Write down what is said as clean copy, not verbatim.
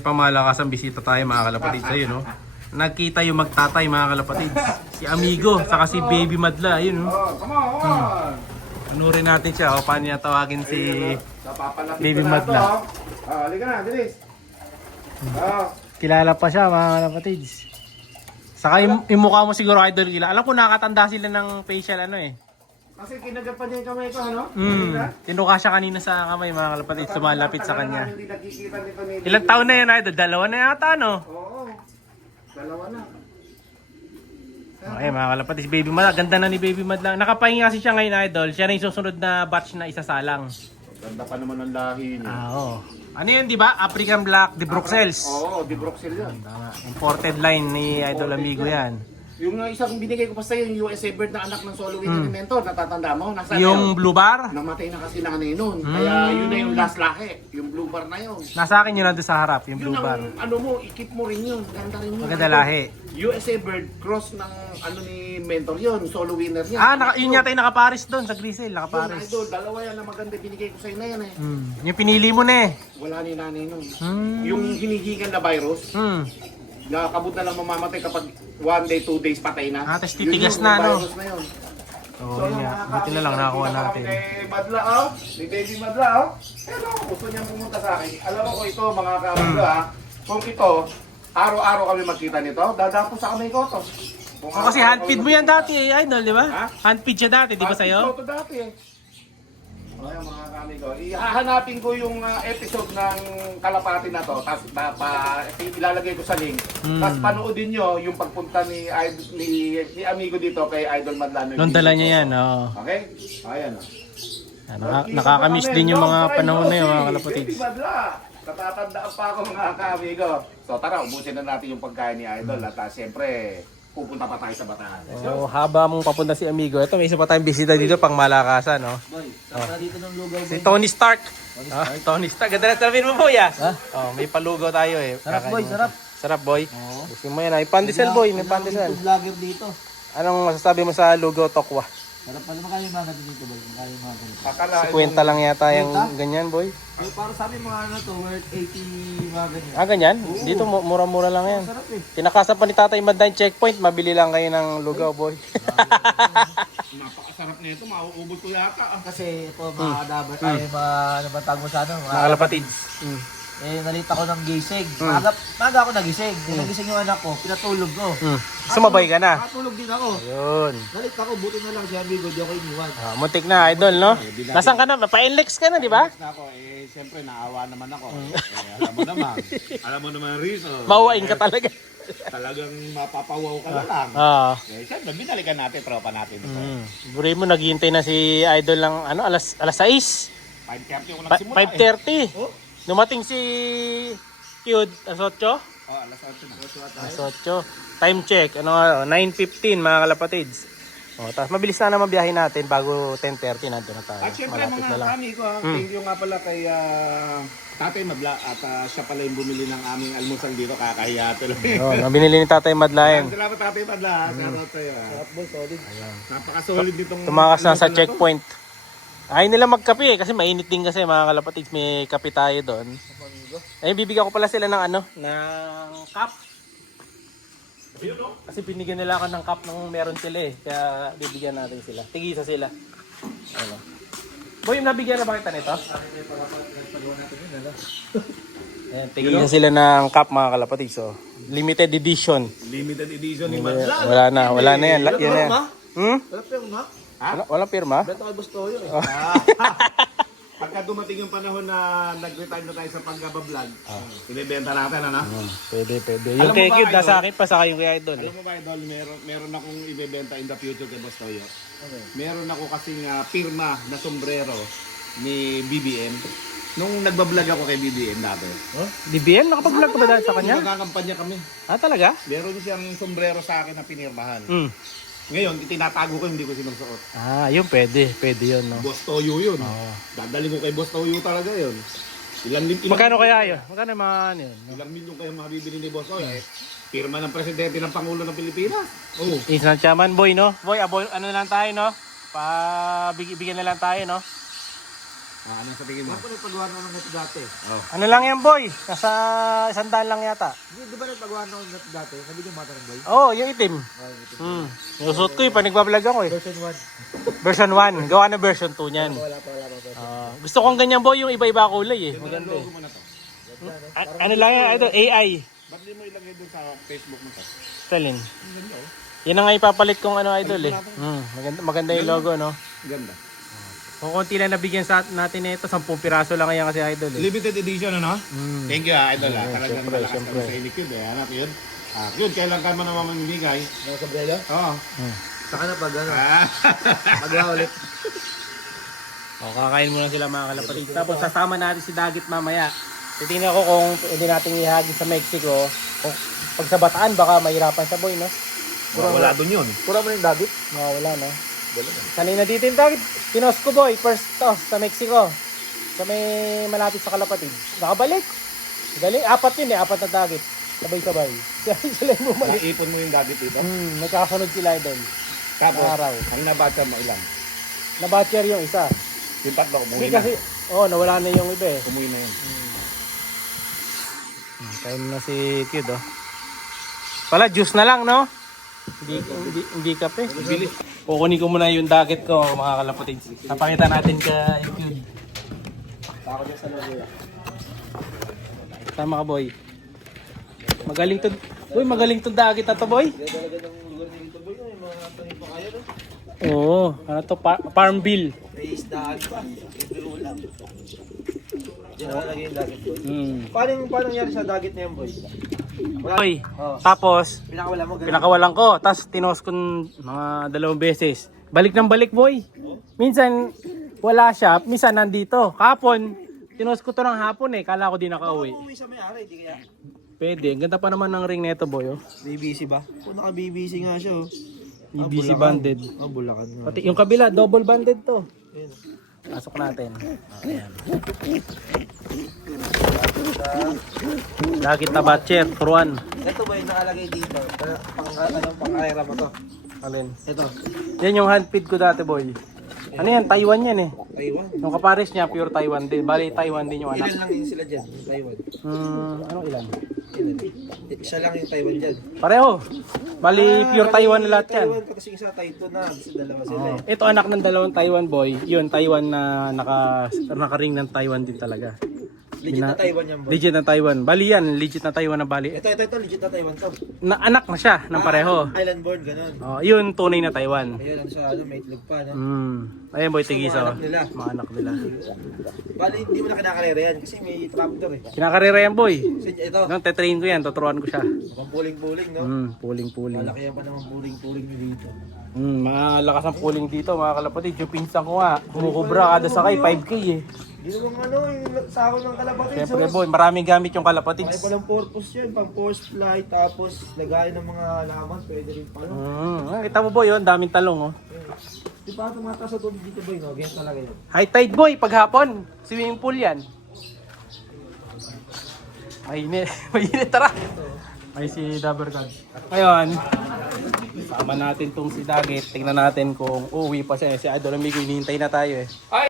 Pamalakas ang bisita tayo mga kalapatid sa'yo, no? Nagkita yung magtatay mga kalapatid. Si Amigo, saka si Baby Madla, ayun, no? Anurin natin siya, o paano niya tawagin si Baby Madla. Halika na, bilis. Kilala pa siya mga kalapatid. Saka yung mukha mo siguro idol kilala. Alam ko nakatanda sila ng facial ano eh. Kasi kinagapan niya yung kamay ko, ano? Tinuka siya kanina sa kamay mga kalapatid, sumalapit sa kanya. Hindi nakikita nito ni Ilang taon na yan idol? 2 na yata, no? Oo. 2 na. Okay mga kalapatid, si Baby Madla. Ganda na ni Baby Madla. Nakapahinga kasi siya ngayon idol. Siya na yung susunod na batch na isasalang. Ganda pa naman ang lahi niya. Oo. Ano yun, di ba? African Black de Bruxelles. Oo, di Bruxelles yan. Tama. Imported line ni Idol Amigo yan. Yung isang binigay ko pa sa'yo, yung USA Bird na anak ng solo winner ni Mentor, natatanda mo? Nasaan Yung Blue Bar, namatay na kasi nanay nun. Kaya yun na yung last lahi. Yung blue bar na yun. nasa akin yun nandun sa harap, yung Yun Blue Bar. ang ano mo, ikip mo rin yun. Ganda rin yun. Maganda lahi. USA Bird, cross ng ano ni Mentor yun, solo winner niya. Yun yata yung nakaparis doon sa Grisel, Yun, nakaparis. idol, dalawa yan na maganda binigay ko sa'yo na yan eh. Yung pinili mo na eh. Wala ni nanay nun. Yung hinihigan na virus, nakakabot na lang mamamatay kapag 1 day, 2 days patay na. Tapos titigas Yun, na, yung no? virus na yun. Oo, yun nga. Buti na lang nakakuha natin. Ni Madla, oh. Ni Baby Madla, oh. Pero gusto niyang pumunta sa akin. Alam ko ito, mga kamagla, kung ito, araw-araw kami magkita nito, dadapo sa kamay ko to. O kasi handfeed mo yan dati eh, Idol, di ba? Ha? Handfeed siya dati, di ba sa'yo? Ito dati eh. Ayan mga kamigo, ihahanapin ko yung episode ng Kalapati na to, tapos ilalagay ko sa link. Tapos panoodin nyo yung pagpunta ni Amigo dito kay Idol Madlano. Nung dala niya yan, oo. Okay? Ayan o. Nakakamiss din yung mga panahon na yun, mga kalapatids. Natatandaan pa ako mga kamigo. So tara, ubusin na natin yung pagkain ni Idol at siyempre pupunta pa tayo sa Bataan. Oh, haba mong papunta si Amigo. Ito, may isa pa tayong bisita dito pang malakasan, no? Boy, saka dito ng lugaw, Si boy. Tony Stark. Tony Stark. Ganda na sabihin mo, boy, ah. Oh, may palugaw tayo, eh. Sarap, boy, sarap. Sarap, boy. Oo. Gusto mo yan, ah. May pandesal, boy. May pandesal. Yung vlogger dito. Anong masasabi mo sa lugaw tokwa? Sarap pala. Magkano yung mga ganito dito, boy? Magkano yung mga ganito? Akala 50 lang yata yung ganyan, boy. Ay, para sa amin mga ano to, worth 80 mga ganyan. Ah, ganyan? Dito, mura-mura lang yan. Sarap eh. Tinakasan pa ni Tatay Madline checkpoint, mabili lang kayo ng lugaw, boy. napakasarap nito, mauubos ko yata. Kasi ito, mga dapat ay mga ano ba tawag mo sa ano? Mga kalapatids. Eh, nalita ko ng gising. Maga ako nagising. Nagising yung anak ko, pinatulog ko. Sumabay ka na. Nakatulog din ako. Yun. Nalita ko, buti na lang si amigo, di ako iniwan. Muntik na, Idol, no? Nasaan ka na? Pa-inlex ka na, di ba? Na ako, siyempre naawa naman ako. Alam mo naman ang reason. Mauwain ka talaga. Talagang mapapawaw ka na lang. Oo. Siyempre, binalikan natin, tropa natin. Buri mo, naghihintay na si Idol ng ano, alas 6. 5:30 ako nagsimula 5:30. Oh? Dumating si Cute, alas 8. Alas 8 na. Alas 8. Time check, 9:15 mga kalapatids. Tapos mabilis na naman biyahe natin bago 10:30 nandun na tayo. At syempre Malapit na mga lang. kami ko, thank you nga pala kay Tatay Madla at siya pala yung bumili ng aming almusal dito, kakahiya tuloy. Yun, binili ni Tatay Madlayan. Salamat Tatay Madla, salamat sa'yo. Solid. Napaka-solid nitong Tumakas na sa almusal to. checkpoint. Ayaw nila magkape kasi mainit din kasi mga kalapatids, may kape tayo doon. Ay, bibigyan ko pala sila ng ng cup. Kasi binigyan nila ako ng cup nung meron sila eh. Kaya bibigyan natin sila. Tigisa sila. Ano. Boy, nabigyan na ba kita nito? Ayan, tigisa sila ng cup mga kalapatids. So, limited edition. Limited edition ni Madla. Wala na yan. Yan na yan. Wala pa yung ha? Walang pirma? Beto kay Bustoyo eh. Pagka dumating yung panahon na nag-retire na tayo sa pagbablog, ibebenta natin, ano? Pwede. Alam Yung mo kay ba, Cute, Idol? nasa akin pa sa yung kay Idol. Alam mo ba, Idol, meron akong ibebenta in the future kay Boss Toyo. Meron ako kasing pirma na sombrero ni BBM. Nung nagbablog ako kay BBM dati. DBM? Nakapag-vlog ka ba dahil sa kanya? Nagkakampanya kami. Ah, talaga? Meron siyang sombrero sa akin na pinirmahan. Ngayon, itinatago ko, hindi ko sinusuot. Ah, yun pwede. Pwede yun, no? Boss Toyo yun. Dadali ko kay Boss Toyo talaga yun. Magkano kaya yun? Magkano yung mga ano yun? Ilang milyon kayo mabibili ni Boss Toyo. Pirma ng presidente ng Pangulo ng Pilipinas. Oh. Isang chairman, boy, no? Boy, ano lang tayo, no? Bigyan na lang tayo, no? Ano sa tingin mo? Ako nagpagawa na ng net dati. Ano lang yan, boy? Nasa 100 lang yata. Di ba nagpagawa na ng net dati? Nabigyan mo ng boy? Oo, yung itim. Yung suot ko pa nagbablog ako eh. Version 1. Version 1. Gawa na version 2 niyan. Wala pa. Gusto kong ganyan, boy, yung iba-iba kulay eh. Maganda eh. Logo mo na to. Ano lang yan, ito, AI. Ba't di mo ilagay doon sa Facebook mo to? Stalin. Yan ang nga ipapalit kong ano, idol eh. Maganda yung logo, no? Ganda. Kung konti lang nabigyan sa natin nito, 10 piraso lang yan kasi idol eh. Limited edition, ano? Thank you, Idol. Talagang syempre, malakas syempre. kami sa Inikid. Hanap yun. Yun, kailan ka man naman mamimigay? Mga kabrelo? Oo. Saka na pag ano. Magawa ulit. O, kakain muna sila mga kalapatid. Tapos sasama natin si Dagit mamaya. Titingnan ko kung pwede natin ihagis sa Mexico. Kung pag sa Bataan, baka mahirapan siya, boy, no? Wala doon yun. Pura mo yung dagit. Mawala, no? Sanay na dito yung Dagit. Pinos ko, boy. First toss sa Mexico. Sa may malapit sa kalapatid. Nakabalik. Galing. 4 yun eh. 4 na Dagit. Sabay-sabay. Sila yung bumalik. Naipon mo yung dagit dito. Nagkakasunod sila doon. Tapos, Araw. ang nabata mo ilan? Nabatcher yung isa. Yung tatlo, Hindi kumuhin na. kasi, nawala na yung iba eh. Kumuhin na yun. Kain na si Kid, oh. Pala, juice na lang, no? Hindi kape. Bilis. Kukunin ko muna yung dagat ko, mga kalapatid. Napakita natin kay Kid. Ako dyan sa logo. Tama ka, boy. Magaling to. Boy, magaling to dagat na to, boy. Talaga ng lugar dito boy. Yung mga tanim pa kayo no? Oo. Ano to? Farm bill. May isdaan pa. May ulam. Diyan nakalagay yung dagit boy. Paano nangyari sa dagit na yan boy? Boy. Oh. Tapos, Pinakawala mo ganun. pinakawalan ko. Tapos, tinos ko mga 2 beses. Balik ng balik, boy. Minsan, wala siya. Minsan, nandito. Kapon, tinos ko to ng hapon eh. Kala ko di nakauwi. Umuwi sa may-ari, di kaya? Pwede. Ang ganda pa naman ng ring nito, boy. Oh. BBC ba? Kung naka-BBC nga siya oh. BBC Bulacan. banded. Bulacan nga. Pati yung kabila, double banded to. Ayun. Pasok natin. Ayan. Dagit na batcher, turuan. Ito ba yung nakalagay dito? Pang-aira mo to? Alin? Ito. Yan yung handfeed ko dati, boy. Ano yan? Taiwan yan eh. Taiwan. Yung kapares niya, pure Taiwan din. Bali, Taiwan din yung anak. Ilan lang yun sila dyan? Yung Taiwan. Anong ilan? Ilan? Isa lang yung Taiwan dyan. Pareho. Bali, pure Taiwan na lahat yan. Taiwan kasi isa Taito na. Kasi dalawa sila eh. Ito anak ng 2 Taiwan boy. Yun, Taiwan na naka-ring ng Taiwan din talaga. Legit na Taiwan yan boy. Legit na Taiwan. Bali yan, legit na Taiwan na bali. Ito. Legit na Taiwan to. Na, anak na siya ng pareho. Island born, ganun. Oh, yun, tunay na Taiwan. Ayun, ano sa ano, may itlog pa, no? Ayun boy, tigisa. mga anak nila. Mga anak nila. Bali, hindi mo na kinakarera yan kasi may trapdoor eh. Kinakarera yan boy. Kasi ito, Nung tetrain ko yan, tuturuan ko siya. pang puling-puling, no? Puling-puling. Malaki yan pa naman puling-puling nyo dito. Malakas ang puling dito mga kalapatid. Yung pinsan ko nga, kumukubra kada sakay, 5K eh. Hindi naman ano, yung sako ng kalapatid. Siyempre boy, maraming gamit yung kalapatid. May palang purpose yan, pang force flight, tapos lagay ng mga laman, pwede rin pa, no? Kita mo boy, yun, daming talong oh. Di ba tumataas sa tubig dito, boy, no? Ganyan talaga yun. High tide boy, paghapon. Swimming pool yan. Mainit. Mainit, tara. Ay si Dabber God. Ngayon, sama natin tong si Dagit. Tingnan natin kung uuwi pa siya. Si Idol Amigo, hinihintay na tayo eh.